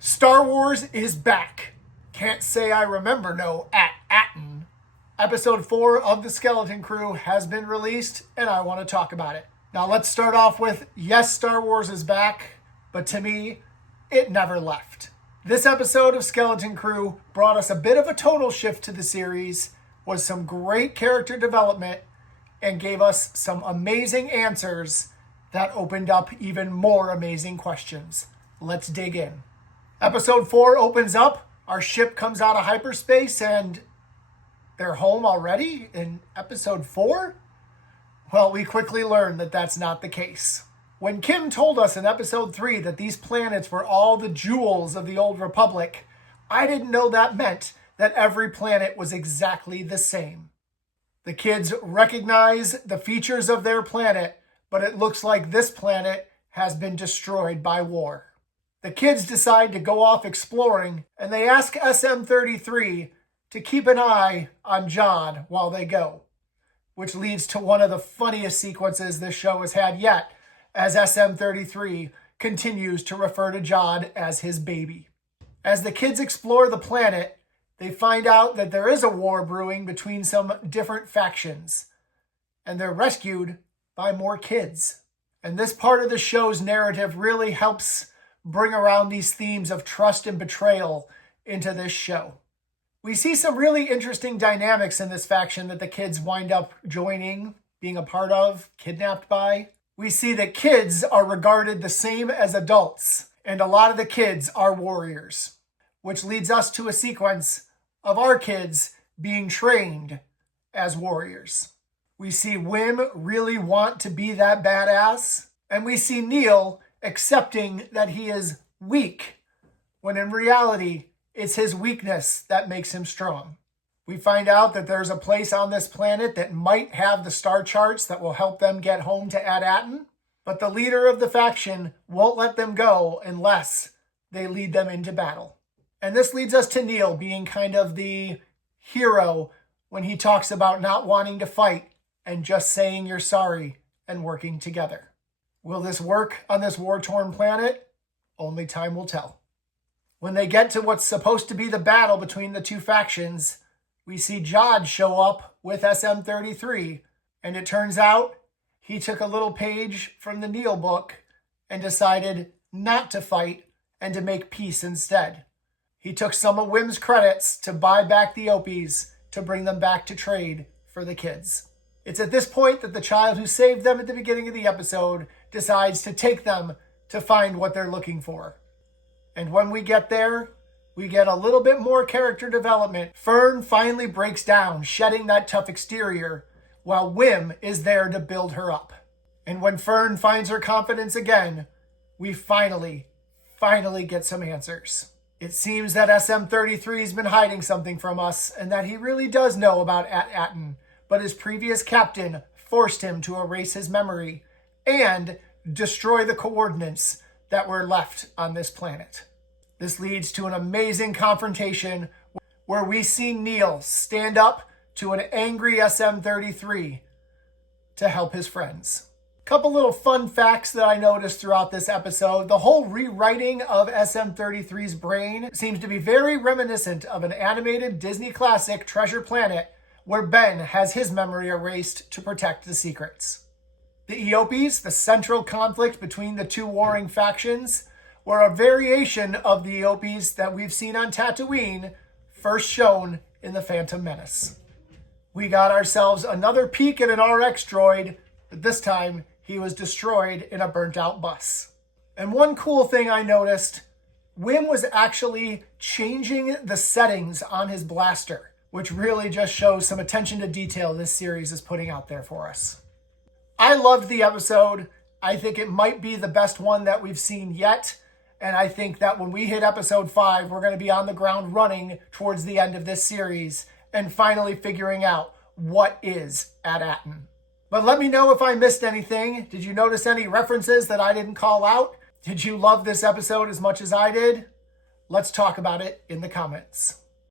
Star Wars is back. Can't say I remember no Atten. Episode 4 of The Skeleton Crew has been released, and I want to talk about it. Now let's start off with, yes, Star Wars is back, but to me, it never left. This episode of Skeleton Crew brought us a bit of a tonal shift to the series, was some great character development, and gave us some amazing answers that opened up even more amazing questions. Let's dig in. Episode 4 opens up, our ship comes out of hyperspace, and they're home already in episode 4? Well, we quickly learn that that's not the case. When Kim told us in episode 3 that these planets were all the jewels of the Old Republic, I didn't know that meant that every planet was exactly the same. The kids recognize the features of their planet, but it looks like this planet has been destroyed by war. The kids decide to go off exploring, and they ask SM-33 to keep an eye on Jod while they go, which leads to one of the funniest sequences this show has had yet, as SM-33 continues to refer to Jod as his baby. As the kids explore the planet, they find out that there is a war brewing between some different factions, and they're rescued by more kids. And this part of the show's narrative really helps bring around these themes of trust and betrayal into this show. We see some really interesting dynamics in this faction that the kids wind up joining, being a part of, kidnapped by. We see that kids are regarded the same as adults, and a lot of the kids are warriors, which leads us to a sequence of our kids being trained as warriors. We see Wim really want to be that badass, and we see Neel accepting that he is weak, when in reality, it's his weakness that makes him strong. We find out that there's a place on this planet that might have the star charts that will help them get home to Atten, but the leader of the faction won't let them go unless they lead them into battle. And this leads us to Neel being kind of the hero when he talks about not wanting to fight and just saying you're sorry and working together. Will this work on this war-torn planet? Only time will tell. When they get to what's supposed to be the battle between the two factions, we see Jod show up with SM-33, and it turns out he took a little page from the Neel book and decided not to fight and to make peace instead. He took some of Wim's credits to buy back the Opies to bring them back to trade for the kids. It's at this point that the child who saved them at the beginning of the episode decides to take them to find what they're looking for. And when we get there, we get a little bit more character development. Fern finally breaks down, shedding that tough exterior, while Wim is there to build her up. And when Fern finds her confidence again, we finally get some answers. It seems that SM-33 has been hiding something from us, and that he really does know about Atten, but his previous captain forced him to erase his memory and destroy the coordinates that were left on this planet. This leads to an amazing confrontation where we see Neel stand up to an angry SM-33 to help his friends. Couple little fun facts that I noticed throughout this episode. The whole rewriting of SM-33's brain seems to be very reminiscent of an animated Disney classic, Treasure Planet, where Ben has his memory erased to protect the secrets. The Eopies, the central conflict between the two warring factions, were a variation of the Eopies that we've seen on Tatooine, first shown in the Phantom Menace. We got ourselves another peek at an RX droid, but this time he was destroyed in a burnt-out bus. And one cool thing I noticed, Wim was actually changing the settings on his blaster, which really just shows some attention to detail this series is putting out there for us. I loved the episode. I think it might be the best one that we've seen yet. And I think that when we hit episode 5, we're going to be on the ground running towards the end of this series and finally figuring out what is Atten. But let me know if I missed anything. Did you notice any references that I didn't call out? Did you love this episode as much as I did? Let's talk about it in the comments.